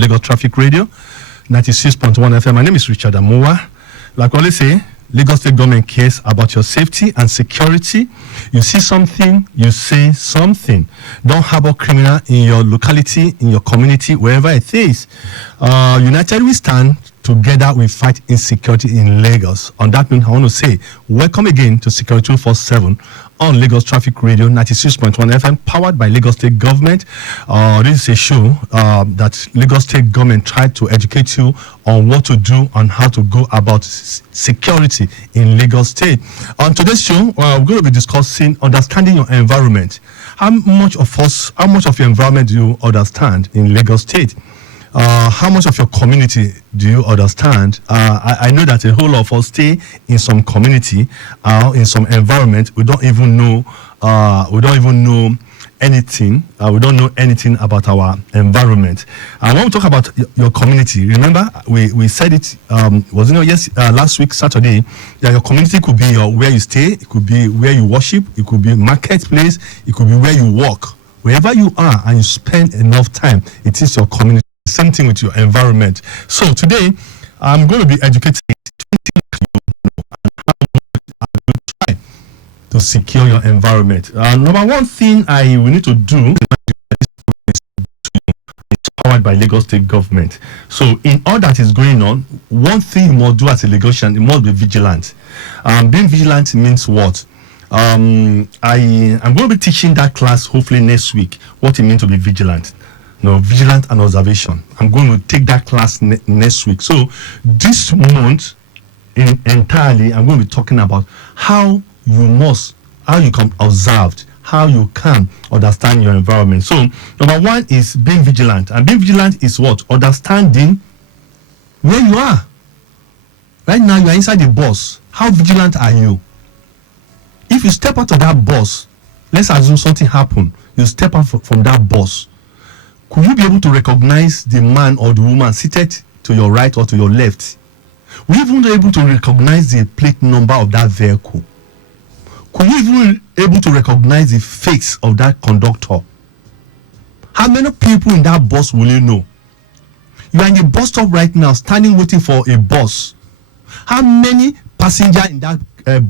Lagos Traffic Radio, 96.1 FM. My name is Richard Amuwa. Like I always say, Lagos State government cares about your safety and security. You see something, you say something. Don't harbor criminal in your locality, in your community, wherever it is. United we stand, together we fight insecurity in Lagos. On that note, I want to say, welcome again to SECURITY247 on Lagos Traffic Radio, 96.1 FM, powered by Lagos State Government. This is a show that Lagos State Government tried to educate you on what to do and how to go about security in Lagos State. On today's show, we're going to be discussing understanding your environment. How much of your environment do you understand in Lagos State? How much of your community do you understand? I know that a whole lot of us stay in some community, in some environment. We don't even know anything. We don't know anything about our environment. And when we talk about your community, remember we said it last week Saturday, that your community could be where you stay, it could be where you worship, it could be marketplace, it could be where you work. Wherever you are and you spend enough time, it is your community. Same thing with your environment. So today, I'm going to be educating 20 you know, and how I will try to secure your environment. Number one thing we need to do is powered by Lagos State Government. So in all that is going on, one thing you must do as a Lagosian, you must be vigilant. Being vigilant means what? I'm going to be teaching that class hopefully next week, what it means to be vigilant. Vigilant and observation. I'm going to take that class next week. So this month entirely, I'm going to be talking about how you can observe, how you can understand your environment. So number one is being vigilant. And being vigilant is what? Understanding where you are. Right now you are inside the bus. How vigilant are you? If you step out of that bus, let's assume something happened. You step out from that bus. Could you be able to recognize the man or the woman seated to your right or to your left? Will you even be able to recognize the plate number of that vehicle? Could you even be able to recognize the face of that conductor? How many people in that bus will you know? You are in a bus stop right now, standing waiting for a bus. How many passengers in that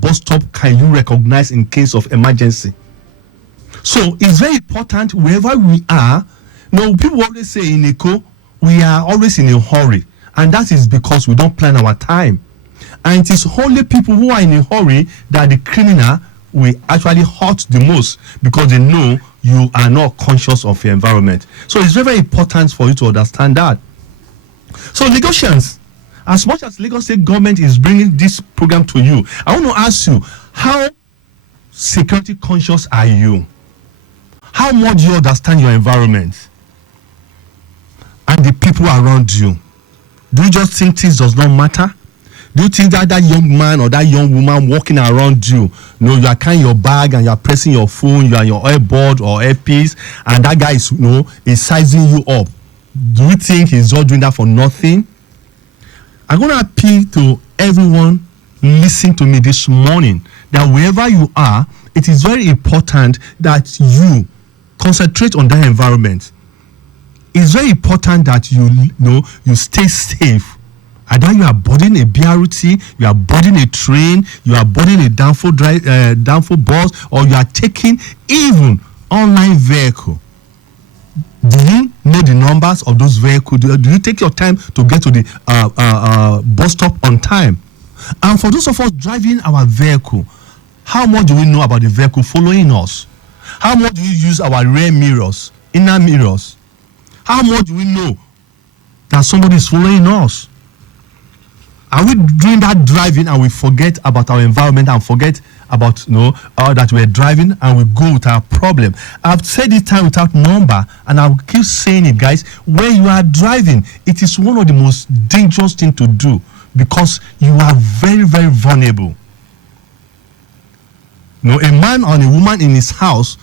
bus stop can you recognize in case of emergency? So it's very important wherever we are. People always say in Eko, we are always in a hurry. And that is because we don't plan our time. And it is only people who are in a hurry that the criminal will actually hurt the most, because they know you are not conscious of your environment. So it's very, very important for you to understand that. So Lagosians, as much as Lagos State Government is bringing this program to you, I want to ask you, how security conscious are you? How much do you understand your environment and the people around you? Do you just think things does not matter? Do you think that young man or that young woman walking around you, you are carrying your bag and you are pressing your phone, you are your earbud or earpiece, and that guy is sizing you up? Do you think he's just doing that for nothing? I'm going to appeal to everyone listening to me this morning that wherever you are, it is very important that you concentrate on that environment. It's very important that you stay safe. Either you are boarding a BRT, you are boarding a train, you are boarding a downfall bus, or you are taking even online vehicle. Do you know the numbers of those vehicles? Do you take your time to get to the bus stop on time? And for those of us driving our vehicle, how much do we know about the vehicle following us? How much do we use our rear mirrors, inner mirrors? How much do we know that somebody is following us? Are we doing that driving and we forget about our environment and forget about that we're driving and we go with our problem? I've said it time without number, and I'll keep saying it, guys. When you are driving, it is one of the most dangerous things to do, because you are very, very vulnerable. A man or a woman in his house,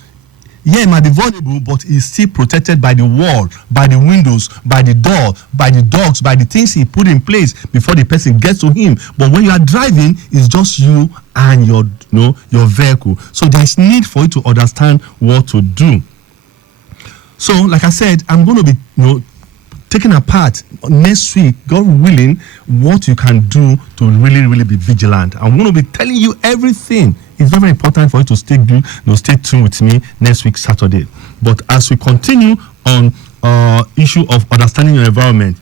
he might be vulnerable, but he's still protected by the wall, by the windows, by the door, by the dogs, by the things he put in place before the person gets to him. But when you are driving, it's just you and your vehicle. So there's need for you to understand what to do. So, like I said, I'm going to be taking apart next week, God willing, what you can do to really, really be vigilant. I'm going to be telling you everything. It's very, very important for you to stay tuned with me next week, Saturday. But as we continue on issue of understanding your environment,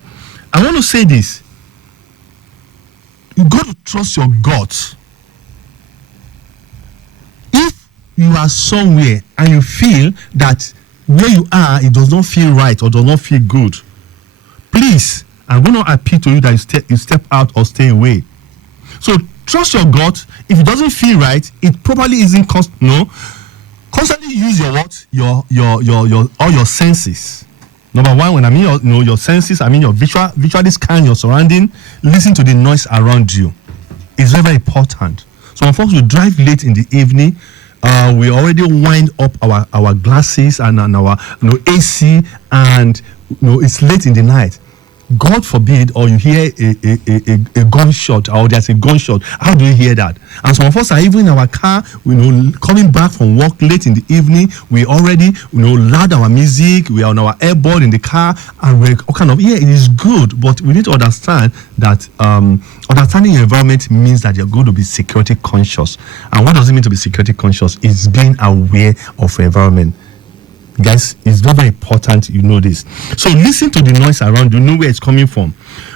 I want to say this. You got to trust your gut. If you are somewhere and you feel that where you are, it does not feel right or does not feel good, please, I'm going to appeal to you that you step out or stay away. So trust your gut. If it doesn't feel right, it probably isn't. Constantly use your what? Your all your senses. Number one, when I mean your senses, I mean your visually scan your surrounding. Listen to the noise around you. It's very, very important. So, unfortunately, we drive late in the evening. We already wind up our glasses and our AC, and it's late in the night. God forbid, or you hear a gunshot, or there's a gunshot. How do you hear that? And some of us are even in our car, coming back from work late in the evening. We already, loud our music. We are on our airboard in the car, and we're it is good, but we need to understand that understanding your environment means that you're going to be security conscious. And what does it mean to be security conscious? It's being aware of your environment. Guys, it's very, very important you know this. So listen to the noise around you, know where it's coming from.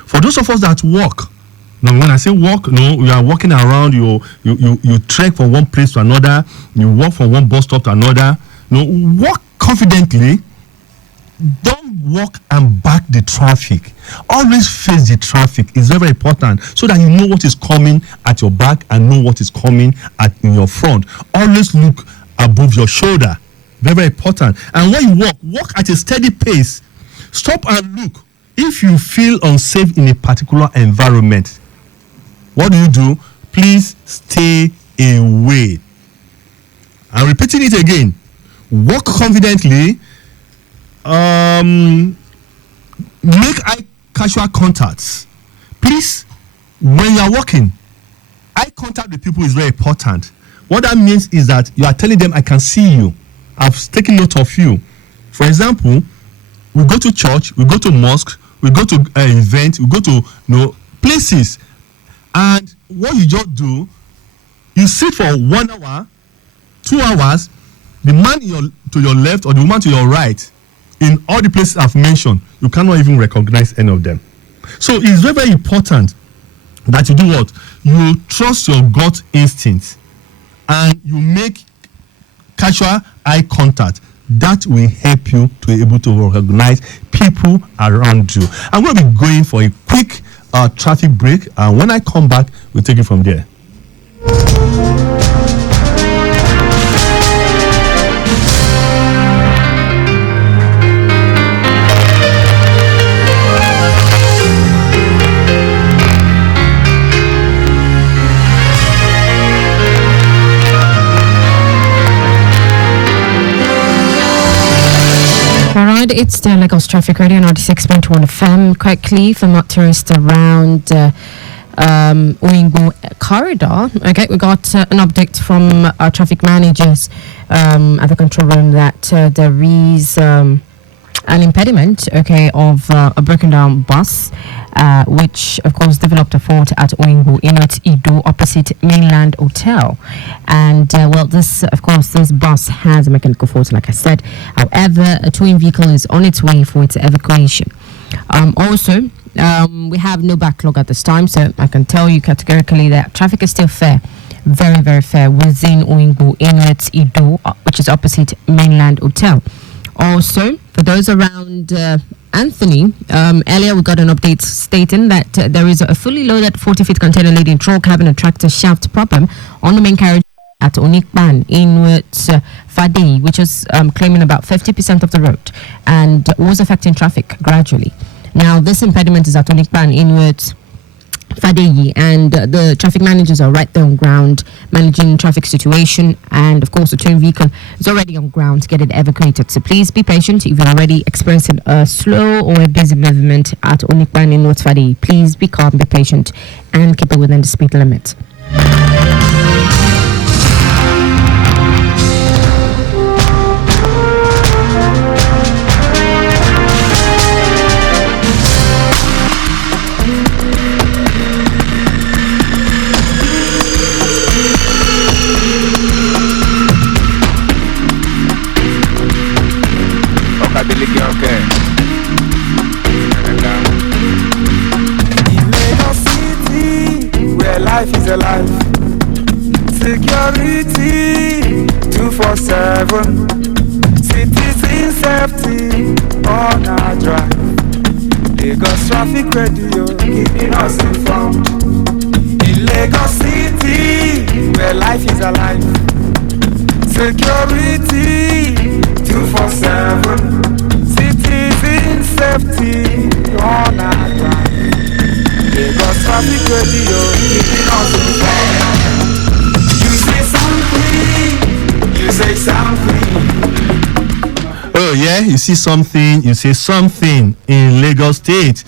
For those of us that walk, now when I say walk, you are walking around, you trek from one place to another, you walk from one bus stop to another. Walk confidently. Don't walk and back the traffic. Always face the traffic. It's very, very important so that you know what is coming at your back and know what is coming in your front. Always look above your shoulder. Very, very important. And when you walk at a steady pace. Stop and look. If you feel unsafe in a particular environment, what do? Please stay away. I'm repeating it again. Walk confidently. Make eye casual contacts. Please, when you are walking, eye contact with people is very important. What that means is that you are telling them, I can see you. I've taken note of you. For example, we go to church, we go to mosque, we go to event, we go to places, and what you just do, you sit for 1 hour, 2 hours, the man to your left or the woman to your right, in all the places I've mentioned, you cannot even recognize any of them. So it's very, very important that you do what? You trust your gut instincts and you make casual eye contact. That will help you to be able to recognize people around you. I'm going to be going for a quick traffic break, and when I come back, we'll take it from there. It's the Lagos Traffic Radio 96.1 FM. Quickly for motorists around Oyingbo corridor. Okay, we got an update from our traffic managers at the control room that there is an impediment, of a broken down bus, which of course developed a fault at Oyingbo Inlet Ido opposite Mainland Hotel. And this bus has a mechanical fault, like I said. However, a towing vehicle is on its way for its evacuation. We have no backlog at this time, so I can tell you categorically that traffic is still fair, very, very fair within Oyingbo Inlet Ido, which is opposite Mainland Hotel. Also, for those around Anthony, earlier we got an update stating that there is a fully loaded 40-feet container laden truck having a tractor shaft problem on the main carriage at Onikban in Fadei, which is claiming about 50% of the road and was affecting traffic gradually. Now, this impediment is at Onikban in Fadei, and the traffic managers are right there on ground managing traffic situation, and of course the towing vehicle is already on ground to get it evacuated. So please be patient if you're already experiencing a slow or a busy movement at Onikban in North Fadei. Please be calm, be patient, and keep it within the speed limit. life is a life. Security 247. Citizen safety on our drive. Lagos traffic radio, keeping us informed. In Lagos City, where life is alive. Security 247. Citizen safety on our drive. Lagos traffic radio, keeping us informed. You say something, you say something. Oh yeah, you see something, you say something in Lagos State.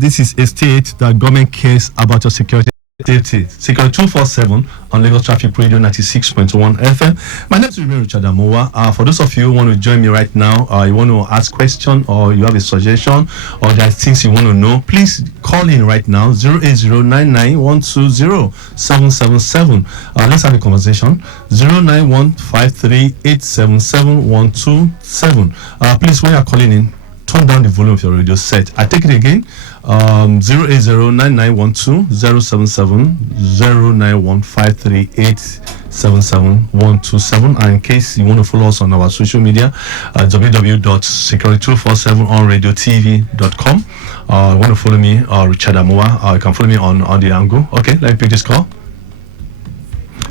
This is a state that government cares about your security. Security 247 on Lagos Traffic Radio 96.1 FM. My name is Richard Amuwa. For those of you who want to join me right now, you want to ask question or you have a suggestion or there are things you want to know, please call in right now 08099120777. Let's have a conversation. 09153877127. Please, when you are calling in, turn down the volume of your radio set. I take it again. 08099120777 09153877127. And in case you want to follow us on our social media, www.security247onradiotv.com. You want to follow me, Richard Amuwa, you can follow me on the angle. Okay, let me pick this call.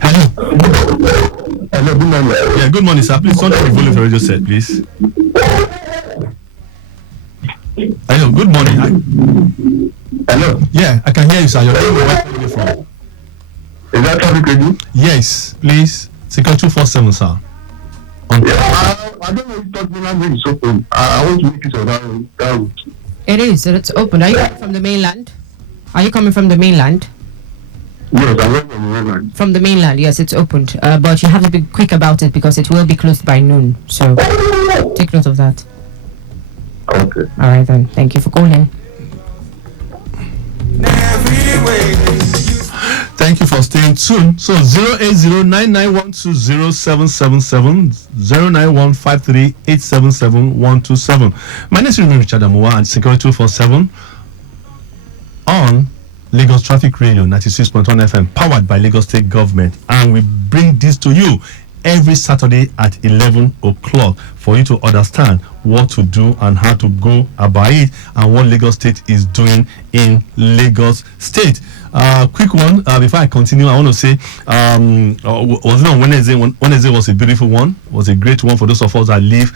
Hello. Hello, good morning. Yeah, good morning, sir. Please turn down the volume of your radio set, please. Hello, good morning. Hello. Yeah, I can hear you, sir. You're where are you from? Is that traffic radio? Yes, please. Security 247, sir. I don't know if talking language is open. I want to make use of that route. It is. It's open. Are you coming from the mainland? Are you coming from the mainland? Yes, I'm from the mainland. From the mainland, yes, it's opened. But you have to be quick about it because it will be closed by noon. So take note of that. Okay. All right then. Thank you for calling. Thank you for staying tuned. So 08099120777 09153877127. My name is Richard Amuwa and Security 247 on Lagos Traffic Radio 96.1 FM, powered by Lagos State Government, and we bring this to you every Saturday at 11 o'clock for you to understand what to do and how to go about it and what Lagos State is doing in Lagos State. Quick one, before I continue, I want to say, was it on Wednesday? Wednesday was a beautiful one, was a great one for those of us that live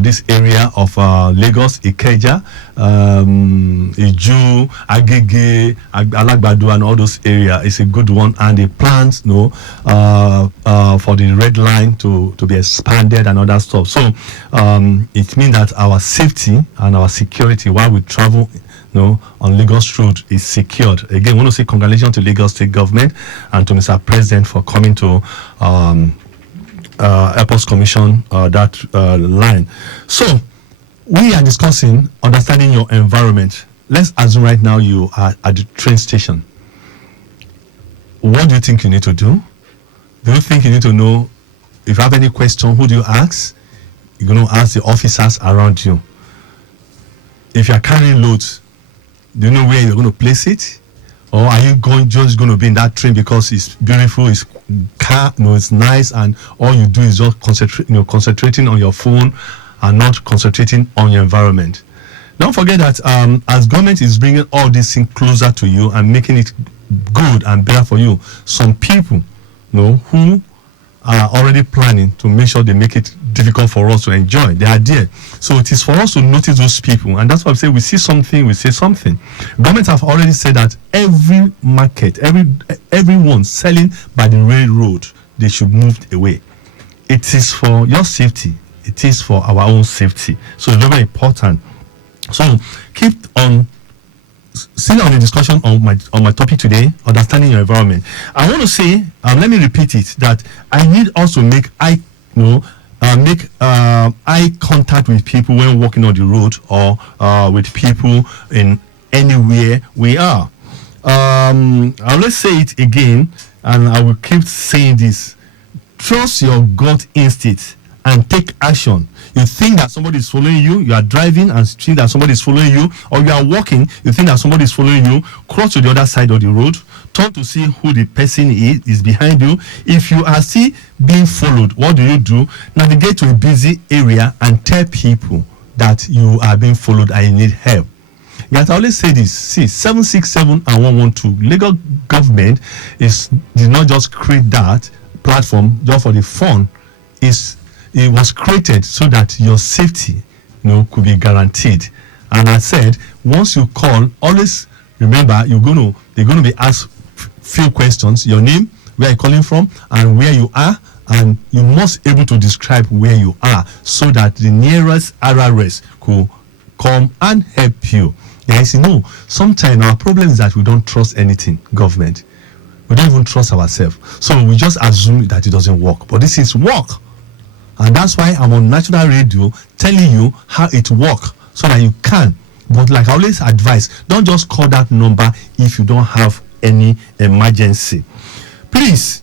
this area of Lagos, Ikeja, Iju, Agege, Alagbadu, and all those areas. It's a good one, and the plans, for the red line to be expanded and other stuff. So it means that our safety and our security while we travel on Lagos Road is secured. Again, I want to say congratulations to Lagos State Government and to Mr. President for coming to Airports Commission that line. So we are discussing understanding your environment. Let's assume right now you are at the train station. What do you think you need to do? Do you think you need to know if you have any question, who do you ask? You're going to ask the officers around you. If you are carrying loads, do you know where you're going to place it? Or are you just going to be in that train because it's beautiful, it's it's nice, and all you do is just concentrating on your phone and not concentrating on your environment? Don't forget that as government is bringing all these things closer to you and making it good and better for you, some people who are already planning to make sure they make it difficult for us to enjoy. They are there. So it is for us to notice those people. And that's why I say we see something, we say something. Government have already said that every market, everyone selling by the railroad, they should move away. It is for your safety. It is for our own safety. So it's very important. So keep on still on the discussion on my topic today, understanding your environment. I want to say, let me repeat it, that I need us to make eye contact with people when walking on the road or with people in anywhere we are. Let's say it again, and I will keep saying this. Trust your gut instinct and take action. You think that somebody is following you, you are driving and think that somebody is following you, or you are walking, you think that somebody is following you, cross to the other side of the road, turn to see who the person is behind you. If you are still being followed, what do? Navigate to a busy area and tell people that you are being followed and you need help. Guys, I always say this. See, 767 and 112. Lagos government did not just create that platform just for the fun. It was created so that your safety, could be guaranteed. And I said, once you call, always remember they're going to be asked few questions: your name, where you're calling from, and where you are. And you must able to describe where you are so that the nearest RRS could come and help you. Guys, sometimes our problem is that we don't trust anything, government. We don't even trust ourselves. So we just assume that it doesn't work. But this is work. And that's why I'm on national radio telling you how it works so that you can. But like I always advise, don't just call that number if you don't have any emergency. Please,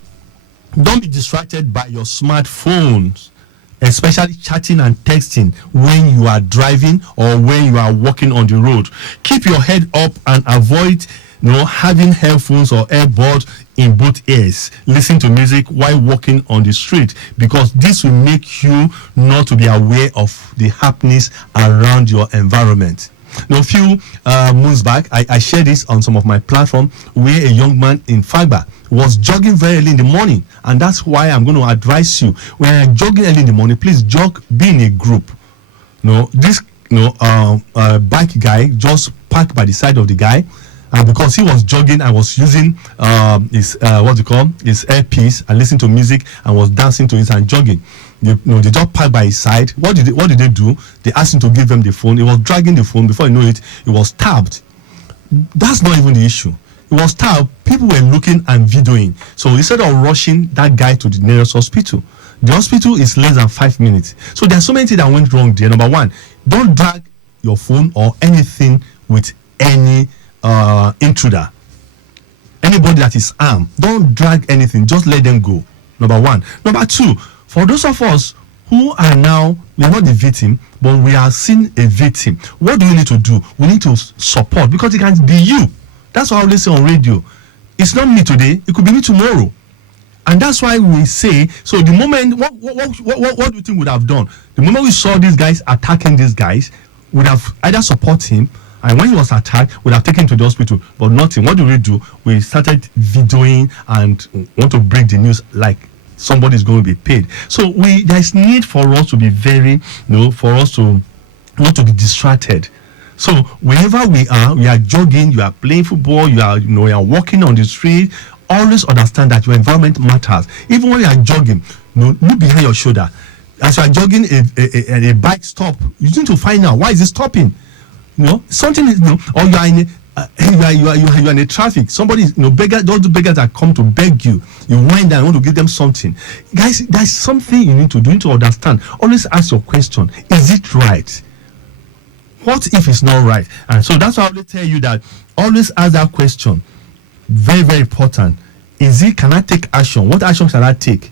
don't be distracted by your smartphones, especially chatting and texting when you are driving or when you are walking on the road. Keep your head up and avoid having headphones or earbuds in both ears. Listen to music while walking on the street, because this will make you not to be aware of the happenings around your environment. A few months back, I shared this on some of my platforms where a young man in Fagba was jogging very early in the morning, and that's why I'm going to advise you, when you're jogging early in the morning, please jog, be in a group. This bike guy just parked by the side of the guy, and because he was jogging, I was using his earpiece and listening to music and was dancing to it and jogging. They just parked by his side. What did they do? They asked him to give them the phone. He was dragging the phone. Before you know it, he was stabbed. That's not even the issue. He was stabbed. People were looking and videoing. So instead of rushing that guy to the nearest hospital, the hospital is less than 5 minutes. So there are so many things that went wrong there. Number one, don't drag your phone or anything with any intruder. Anybody that is armed, don't drag anything. Just let them go. Number one. Number two, for those of us who are now, we are not the victim, but we are seeing a victim, what do we need to do? We need to support, because it can be you. That's what I always say on radio. It's not me today, it could be me tomorrow. And that's why we say, so the moment, what do you think would have done? The moment we saw these guys attacking these guys, would have either support him, and when he was attacked, would have taken him to the hospital, but nothing. What do? We started videoing and want to break the news like somebody is going to be paid. So there is need for us to be very, for us to not to be distracted. So wherever we are jogging, you are playing football, you are walking on the street. Always understand that your environment matters. Even when you are jogging, look behind your shoulder. As you are jogging, a bike stop. You need to find out why is it stopping. Something is or you are in you are in a traffic. Somebody, beggar, those beggars that come to beg you, you wind down, you want to give them something. Guys, there's something you need to do. You need to understand. Always ask your question: is it right? What if it's not right? And so that's why I always tell you that always ask that question. Very, very important. Can I take action? What action shall I take?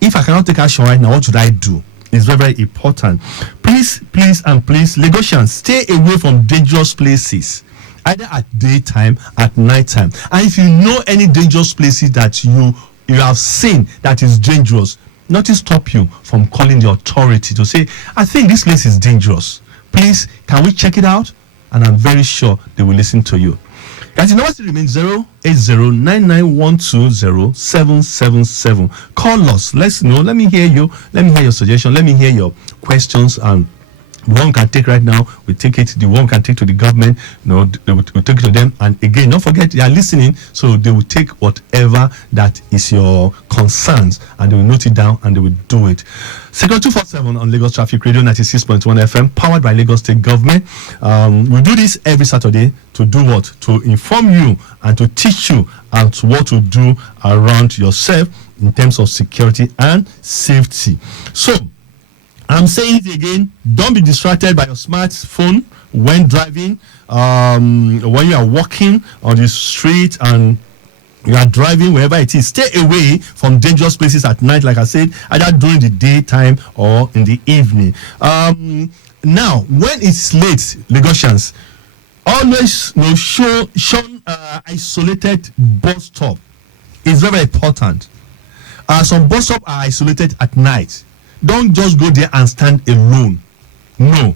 If I cannot take action right now, what should I do? It's very, very important. Please, Lagosians, stay away from dangerous places, either at daytime, at nighttime. And if you know any dangerous places that you have seen that is dangerous, nothing stop you from calling the authority to say, I think this place is dangerous. Please, can we check it out? And I'm very sure they will listen to you. Guys, the number still remains 08099120777. Call us. Let's know. Let me hear you. Let me hear your suggestion. Let me hear your questions. And one can take right now, we take it. The one can take to the government. We take it to them. And again, don't forget they are listening, so they will take whatever that is your concerns and they will note it down and they will do it. SECURITY247 on Lagos Traffic Radio 96.1 FM, powered by Lagos State Government. We do this every Saturday to do what? To inform you and to teach you as what to do around yourself in terms of security and safety. So, I'm saying it again, don't be distracted by your smartphone when driving, when you are walking on the street, and you are driving, wherever it is, stay away from dangerous places at night, like I said, either during the daytime or in the evening. Now, when it's late, Lagosians, always shun isolated bus stop. It's very, very important. Some bus stops are isolated at night. Don't just go there and stand alone. No.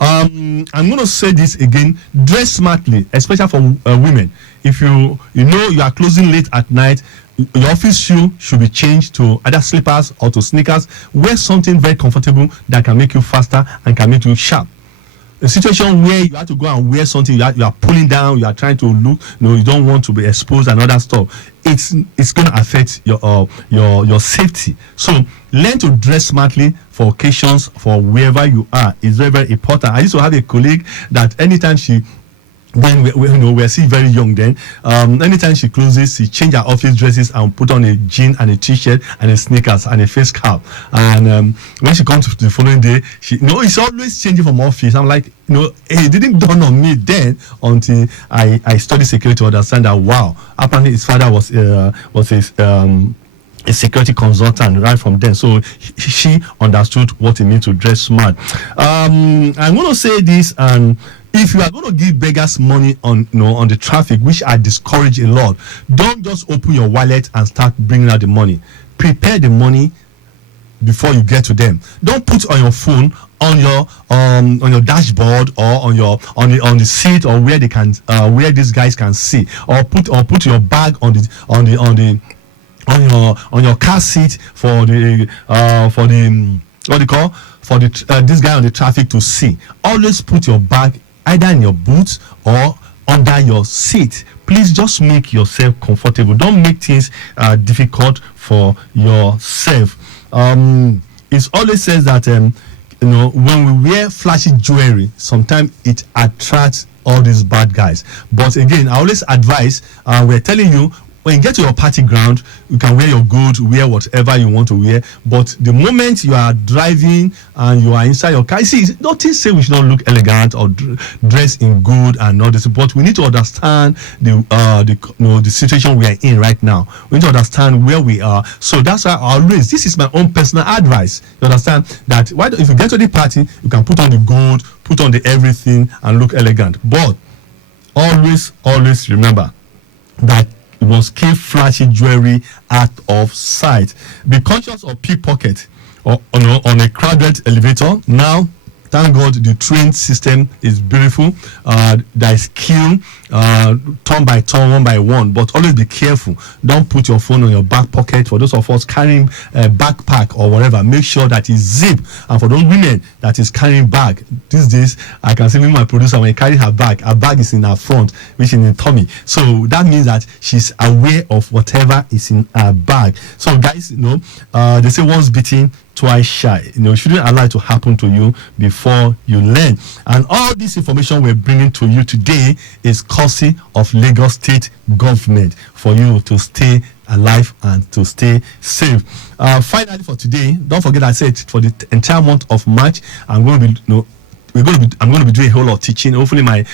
I'm going to say this again. Dress smartly, especially for women. If you know you are closing late at night, your office shoe should be changed to either slippers or to sneakers. Wear something very comfortable that can make you faster and can make you sharp. A situation where you have to go and wear something, you are pulling down, you are trying to look, you don't want to be exposed and other stuff. It's going to affect your safety. So learn to dress smartly for occasions, for wherever you are. It's very, very important. I used to have a colleague that anytime when we're still very young then, anytime she closes, she change her office dresses and put on a jean and a t-shirt and a sneakers and a face cap. And when she comes to the following day, it's always changing from office. I'm like, it didn't dawn on me then until I studied security to understand that, wow, apparently his father was a security consultant right from then. So she understood what it means to dress smart. I'm going to say this, and if you are going to give beggars money on the traffic, which I discourage a lot, don't just open your wallet and start bringing out the money. Prepare the money before you get to them. Don't put on your phone on your dashboard or on the seat or where they can where these guys can see, or put your bag on your car seat for the this guy on the traffic to see. Always put your bag either in your boots or under your seat. Please just make yourself comfortable. Don't make things difficult for yourself. It always says that when we wear flashy jewelry, sometimes it attracts all these bad guys. But again, I always advise, we're telling you, when you get to your party ground, you can wear your gold, wear whatever you want to wear. But the moment you are driving and you are inside your car, see, nothing say we should not look elegant or dress in gold and all this. But we need to understand the situation we are in right now. We need to understand where we are. So that's why I always, this is my own personal advice. You understand that if you get to the party, you can put on the gold, put on the everything, and look elegant. But always remember that you must keep flashy jewelry out of sight. Be conscious of pickpocket or on a crowded elevator. Now, thank God the train system is beautiful. There is queue, turn by turn, one by one. But always be careful. Don't put your phone on your back pocket. For those of us carrying a backpack or whatever, make sure that it's zip. And for those women that is carrying bag, these days I can see my producer, when carrying her bag is in her front, which is in the tummy. So that means that she's aware of whatever is in her bag. So guys, they say once bitten, twice shy. You shouldn't allow it to happen to you before you learn. And all this information we're bringing to you today is courtesy of Lagos State government for you to stay alive and to stay safe. Finally, for today, don't forget I said for the entire month of March, I'm going to be I'm going to be doing a whole lot of teaching. Hopefully my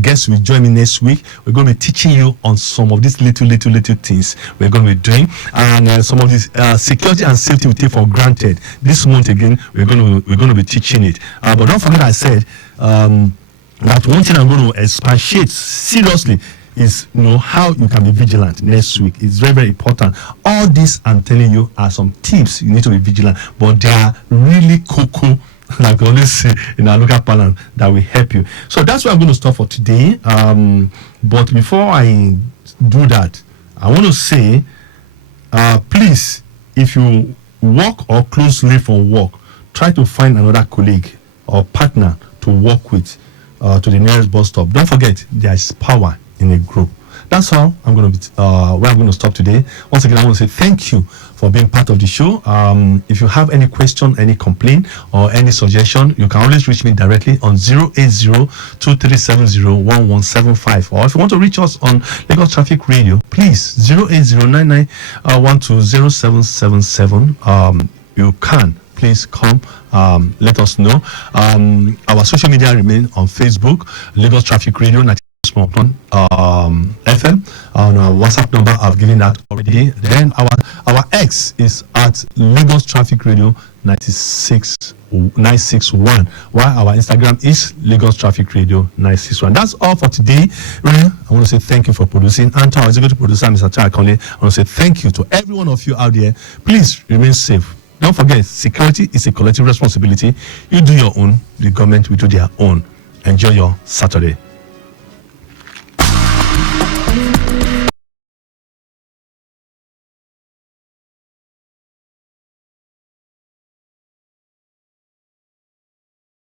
guests will join me next week. We're going to be teaching you on some of these little things we're going to be doing, and some of this security and safety we take for granted. This month again, we're going to be teaching it. But don't forget I said that one thing I'm going to expatiate seriously is how you can be vigilant next week. It's very, very important. All this I'm telling you are some tips you need to be vigilant, but they are really cool. Like we always say in our local parlance, that will help you. So that's where I'm going to stop for today. But before I do that, I want to say, please, if you work or closely from work, try to find another colleague or partner to work with to the nearest bus stop. Don't forget, there is power in a group. That's how I'm going to be, where I'm going to stop today. Once again, I want to say thank you for being part of the show. If you have any question, any complaint, or any suggestion, you can always reach me directly on 080-2370-1175. Or if you want to reach us on Lagos Traffic Radio, please 080-99-120777. You can. Please come, let us know. Our social media remain on Facebook, Lagos Traffic Radio 91.1 FM. On our WhatsApp number, I've given that already. Then our X is at Lagos Traffic Radio 961, while our Instagram is Lagos Traffic Radio 961. That's all for today. I want to say thank you for producing, and to our executive producer, Mr. Chakone. I want to say thank you to every one of you out there. Please remain safe. Don't forget, security is a collective responsibility. You do your own, the government will do their own. Enjoy your Saturday.